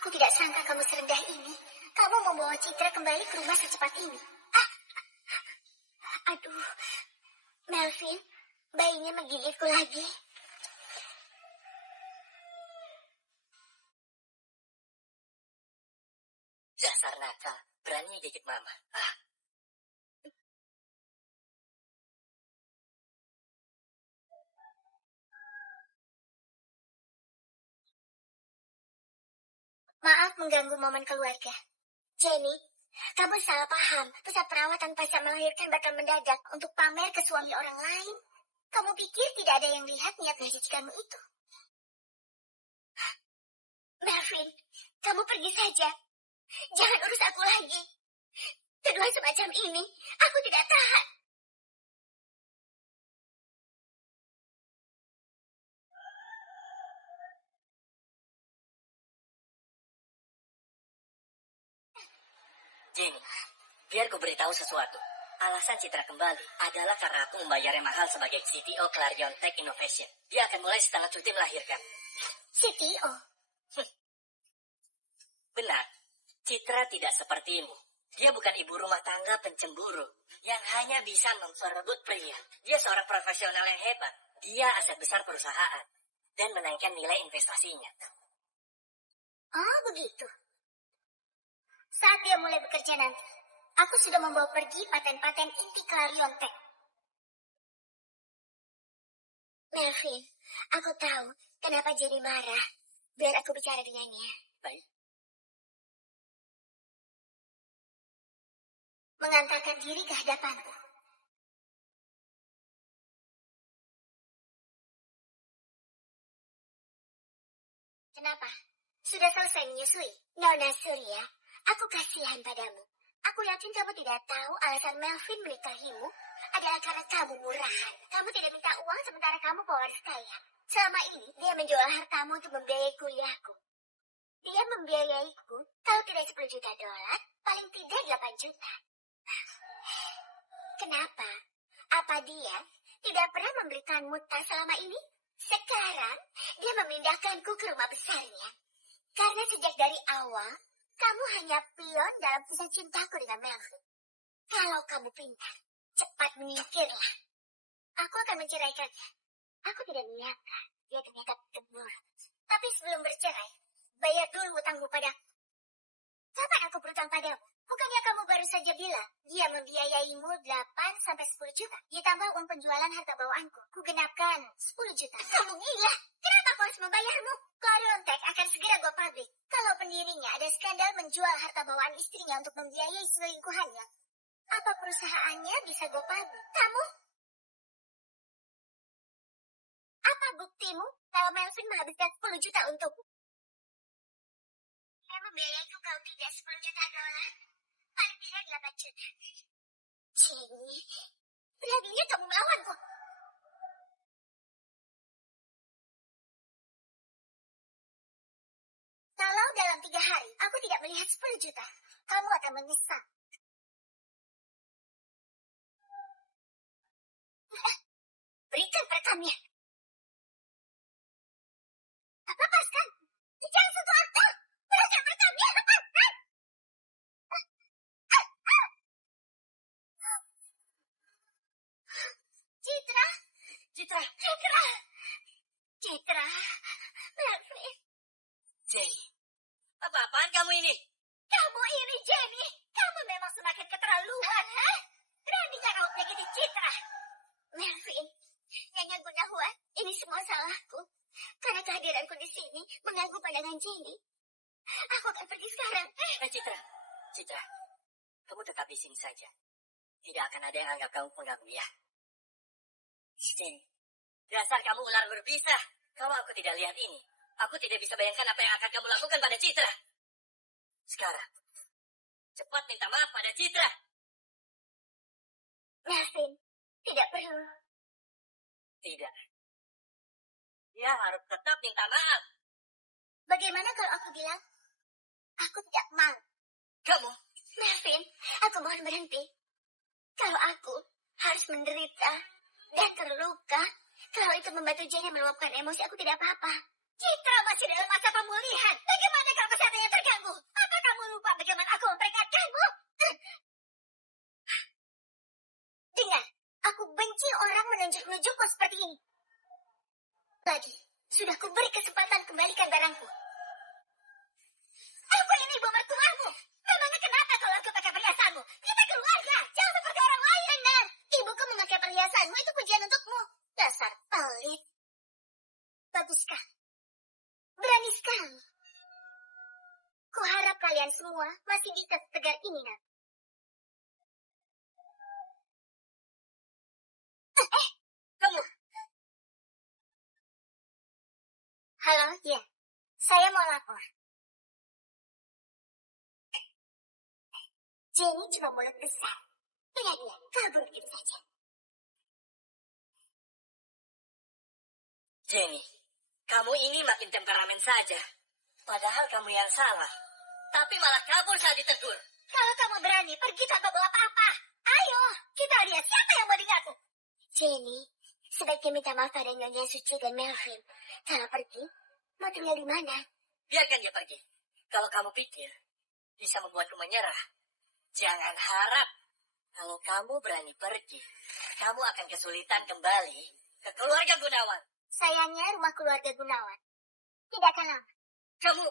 Aku tidak sangka kamu serendah ini. Kamu membawa Citra kembali ke rumah secepat ini. Aduh, Melvin, bayinya menggigitku lagi. Dasar nakal, berani gigit mama. Maaf mengganggu momen keluarga. Jenny, kamu salah paham. Pusat perawatan pasca melahirkan bakal mendadak untuk pamer ke suami orang lain. Kamu pikir tidak ada yang lihat niat mensucikanmu itu? Melvin, kamu pergi saja. Jangan urus aku lagi. Tuduhan semacam ini, aku tidak tahan. Jenny, biar ku beritahu sesuatu. Alasan Citra kembali adalah karena aku membayarnya mahal sebagai CTO Clarion Tech Innovation. Dia akan mulai setelah cuti melahirkan. CTO? Benar, Citra tidak sepertimu. Dia bukan ibu rumah tangga pencemburu yang hanya bisa memperebut pria. Dia seorang profesional yang hebat. Dia aset besar perusahaan dan menaikkan nilai investasinya. Oh, begitu. Saat dia mulai bekerja nanti, aku sudah membawa pergi paten-paten inti Clarion Tech. Melvin, aku tahu kenapa Jenny marah. Biar aku bicara dengannya. Baik. Mengantarkan diri ke hadapanku. Kenapa? Sudah selesai menyusui? Nona Surya, aku kasihan padamu. Aku yakin kamu tidak tahu alasan Melvin menikahimu adalah karena kamu murahan. Kamu tidak minta uang sementara kamu pewaris kaya. Selama ini dia menjual hartamu untuk membiayai kuliahku. Dia membiayaiku kalau tidak 10 juta dolar, paling tidak 8 juta. Kenapa? Apa dia tidak pernah memberikanmu tas selama ini? Sekarang dia memindahkanku ke rumah besarnya. Karena sejak dari awal, kamu hanya pion dalam kisah cintaku dengan Melvin. Kalau kamu pintar, cepat menyingkirlah. Aku akan menceraikannya. Aku tidak menyangka dia ternyata cemburu. Tapi sebelum bercerai, bayar dulu hutangmu padaku. Kapan aku berutang padamu? Bukannya kamu baru saja bilang dia membiayaimu 8-10 juta. Ditambah uang penjualan harta bawaanku. Kugenapkan 10 juta. Kamu gila. Kenapa aku harus membayarmu? Clarion Tech akan segera go public. Kalau pendirinya ada skandal menjual harta bawaan istrinya untuk membiayai selingkuhannya. Apa perusahaannya bisa go public? Kamu? Apa buktimu kalau Melvin menghabiskan 10 juta untukku? Dia membiayaiku kalau tidak 10 juta dolar. Paling tidak 8 juta. Jenny, beraninya kamu melawanku. Kalau dalam 3 hari aku tidak melihat 10 juta, kamu akan menyesal. Berikan rekamnya. Lepaskan. Jangan sentuh aku. Berikan rekamnya. Citra. Citra. Citra. Citra. Melvin. Jenny, apa-apaan kamu ini? Kamu ini, Jenny. Kamu memang semakin keterlaluan, ha? Beraninya kamu menyakiti Citra. Melvin, Nyonya Gunawan, ini semua salahku. Karena kehadiranku di sini mengganggu pandangan Jenny. Aku akan pergi sekarang. Citra. Citra, kamu tetap di sini saja. Tidak akan ada yang anggap kamu pengganggu, ya? Jenny, dasar kamu ular berbisa. Kalau aku tidak lihat ini, aku tidak bisa bayangkan apa yang akan kamu lakukan pada Citra. Sekarang, cepat minta maaf pada Citra. Melvin, tidak perlu. Tidak. Dia harus tetap minta maaf. Bagaimana kalau aku bilang, aku tidak mau? Kamu? Melvin, aku mohon berhenti. Kalau aku harus menderita dan terluka, kalau itu membantu Jenny meluapkan emosi, aku tidak apa-apa. Citra masih dalam masa pemulihan. Bagaimana kalau kesehatannya menunjuk-nunjukku seperti ini? Lagi, sudah kuberi kesempatan kembalikan barangku. Aku ini ibu mertuamu. Memangnya kenapa kalau aku pakai perhiasanmu? Kita keluarga, jangan seperti orang lain. Benar, ibuku memakai perhiasanmu itu pujian untukmu. Dasar pelit. Bagus sekali. Berani sekali. Kuharap kalian semua masih bisa setegar ini nanti. Kamu, Halo, ya. Saya mau lapor. Jenny cuma mulut besar. Lihat dia, kabur begitu saja. Jenny, kamu ini makin temperamen saja. Padahal kamu yang salah. Tapi malah kabur saat ditegur. Kalau kamu berani pergi tanpa bawa apa-apa, ayo, kita lihat siapa yang mau dengarku. Jenny, sebaiknya minta maaf pada Nyonya Suci dan Melvin. Kalau pergi, mau tinggal di mana? Biarkan dia pergi. Kalau kamu pikir bisa membuatku menyerah, jangan harap. Kalau kamu berani pergi, kamu akan kesulitan kembali ke keluarga Gunawan. Sayangnya rumah keluarga Gunawan tidak akan lama. Kamu...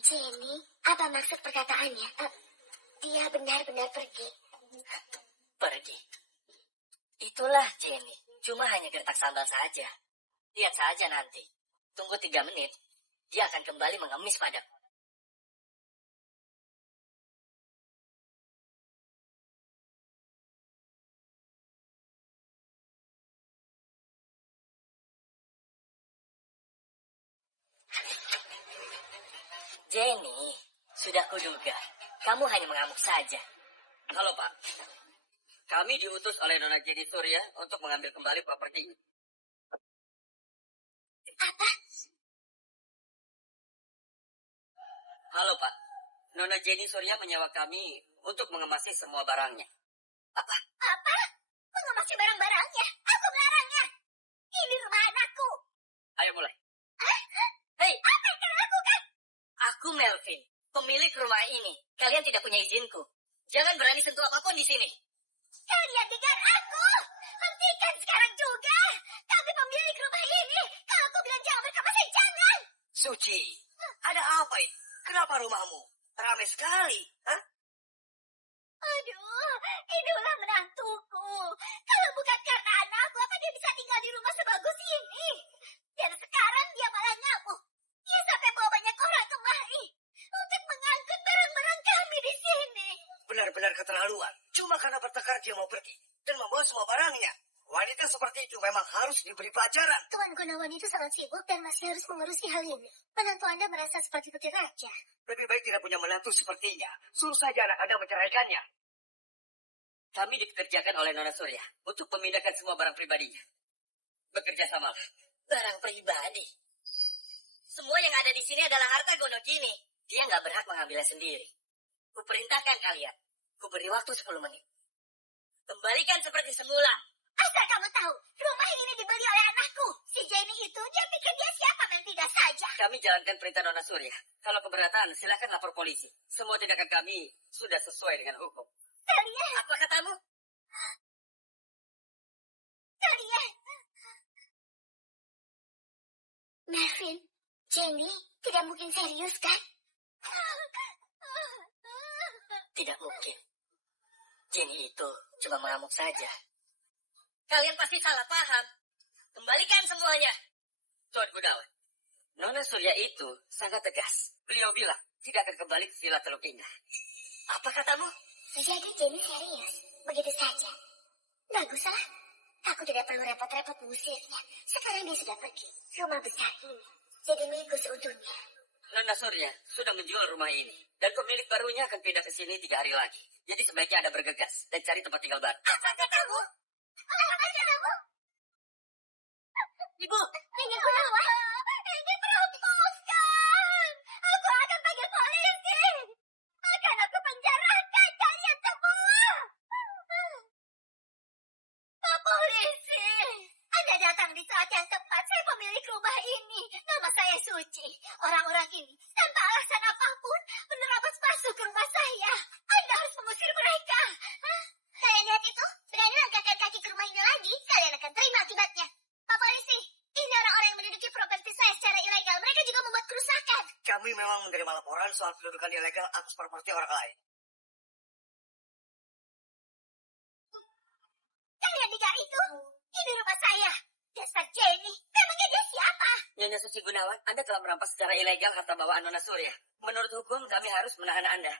Jenny, apa maksud perkataannya? Dia benar-benar pergi. Pergi. Itulah Jenny. Cuma hanya gertak sambal saja. Lihat saja nanti. Tunggu 3 menit. Dia akan kembali mengemis padaku. Jenny, sudah kuduga. Kamu hanya mengamuk saja. Halo, Pak. Kami diutus oleh Nona Jenny Surya untuk mengambil kembali properti ini. Apa? Halo, Pak. Nona Jenny Surya menyewa kami untuk mengemasi semua barangnya. Apa? Mengemasi barang-barangnya? Aku melarangnya. Ini rumah anakku. Ayo mulai. Hei, Apa yang kalian lakukan? aku Melvin, pemilik rumah ini. Kalian tidak punya izinku. Jangan berani sentuh apapun di sini. Kalian dengar aku. Hentikan sekarang juga. Kami pemilik rumah ini. Kalau aku bilang jangan berkemasi, jangan. Suci, ada apa ini? Kenapa rumahmu ramai sekali? Hah? Aduh, inilah menantuku. Kalau bukan karena anakku, apa dia bisa tinggal di rumah sebagus ini? Dan sekarang dia malah ngamuk. Dia sampai bawa banyak orang kemari untuk mengangkut barang-barang kami di sini. Benar-benar keterlaluan. Cuma karena bertengkar dia mau pergi dan membawa semua barangnya. Wanita seperti itu memang harus diberi pelajaran. Tuan Gunawan itu sangat sibuk dan masih harus mengurusi hal ini. Menantu Anda merasa seperti putri raja. Lebih baik tidak punya menantu sepertinya. Suruh saja anak Anda menceraikannya. Kami dipekerjakan oleh Nona Surya untuk memindahkan semua barang pribadinya. Bekerja sama. Barang pribadi. Semua yang ada di sini adalah harta Gonogini. Dia nggak berhak mengambilnya sendiri. Kuperintahkan kalian. Kuberi waktu 10 menit. Kembalikan seperti semula. Asal kamu tahu, rumah ini dibeli oleh anakku. Si Jenny itu, dia pikir dia siapa memang tidak saja. Kami jalankan perintah Nona Surya. Kalau keberatan, silakan lapor polisi. Semua tindakan kami sudah sesuai dengan hukum. Kalian, Apa katamu? kalian. Melvin, Jenny, tidak mungkin serius kan? Tidak mungkin. Jenny itu cuma mengamuk saja. Kalian pasti salah paham. Kembalikan semuanya. Tuan Gunawan, Nona Surya itu sangat tegas. Beliau bilang tidak akan kembali ke Villa Teluk Indah. Apa katamu? Jadi Jenny serius, begitu saja. Baguslah, aku tidak perlu repot-repot mengusirnya. Sekarang dia sudah pergi. Rumah besar ini jadi milikku seutuhnya. Nona Surya sudah menjual rumah ini. Dan pemilik barunya akan pindah ke sini 3 hari lagi. Jadi sebaiknya Anda bergegas dan cari tempat tinggal baru. Apa katamu? Apa katamu? Ibu, Ini Gunawan, ini perampokan. Aku akan panggil polisi. Akan aku penjarakan kalian semua. ini, nama saya Suci. Orang-orang ini tanpa alasan apapun menerobos masuk ke rumah saya. Anda harus mengusir mereka. Hah? Kalian lihat itu? Berani langkahkan kaki ke rumah ini lagi, kalian akan terima akibatnya. Pak polisi, ini orang-orang yang menduduki properti saya secara ilegal. Mereka juga membuat kerusakan. Kami memang menerima laporan soal pendudukan ilegal atas properti orang lain. Kalian dengar itu? Ini rumah saya. Dasar Jenny. Memangnya dia siapa? Nyonya Suci Gunawan, Anda telah merampas secara ilegal harta bawaan Nona Surya. Menurut hukum, kami harus menahan Anda.